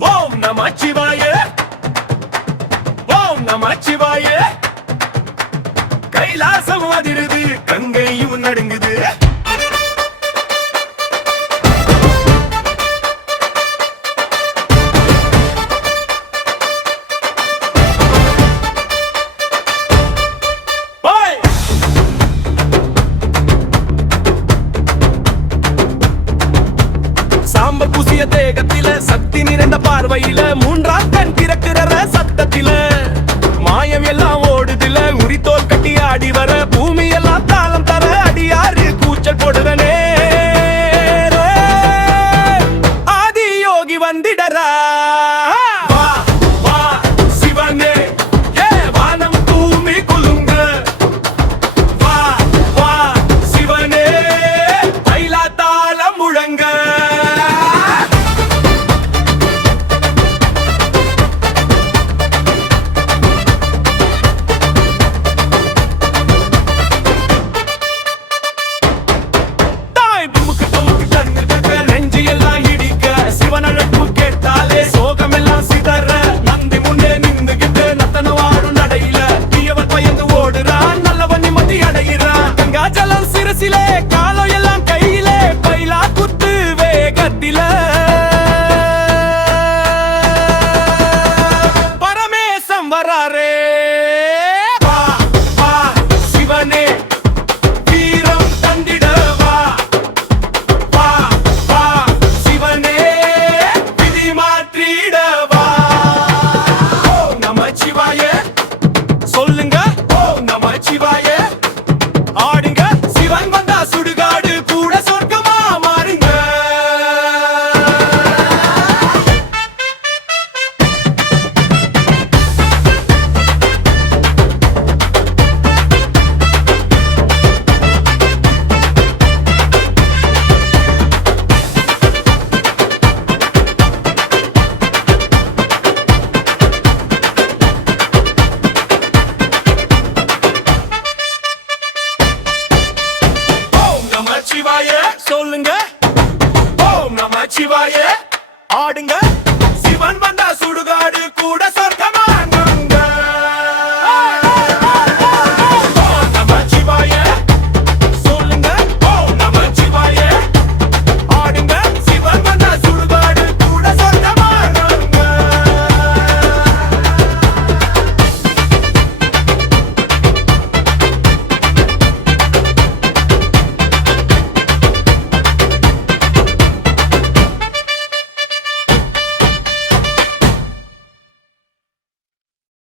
ஓம் நமச்சிவாய, ஓம் நமச்சிவாய. கைலாசம் அதிருது, கங்கையும் நடுங்குது. சாம்பல் பூசிய தேகத்தில, சக்தி நிறைந்த பார்வையில, மூன்றாம் கண் திறக்கிற சத்தத்தில, மாயம் எல்லாம் ஓடுதில, உரித்தோல் கட்டி ஆடி வர, பூமி எல்லாம் தாளம் தர, அடியாறு கூச்சல் போடுறனே. ஆதி யோகி வந்திடரா. வா வா சிவனே, ஏ வானம் பூமி குலுங்க. வா வா சிவனே, கைலா தாளம் முழங்க. சிரசிலே காலம் எல்லாம் கையிலே, பைலா குத்து வேகத்தில, பரமேசம் வராரே. வா வா சிவனே, வீரம் தந்திட வா. வா வா சிவனே, விதி மாற்றிட வா. ஓம் நமச்சிவாய சொல்லுங்க, ஓம் நமச்சிவாய ஆடுங்க. சிவன் வந்தா சுடுகாடு கூட சொர்க்கமா மாறுங்க. நமச்சிவாய சொல்லுங்க, ஓம் நமச்சிவாய ஆடுங்க. சிவன் வந்தா சுடுகாடு கூட சொர்க்கம்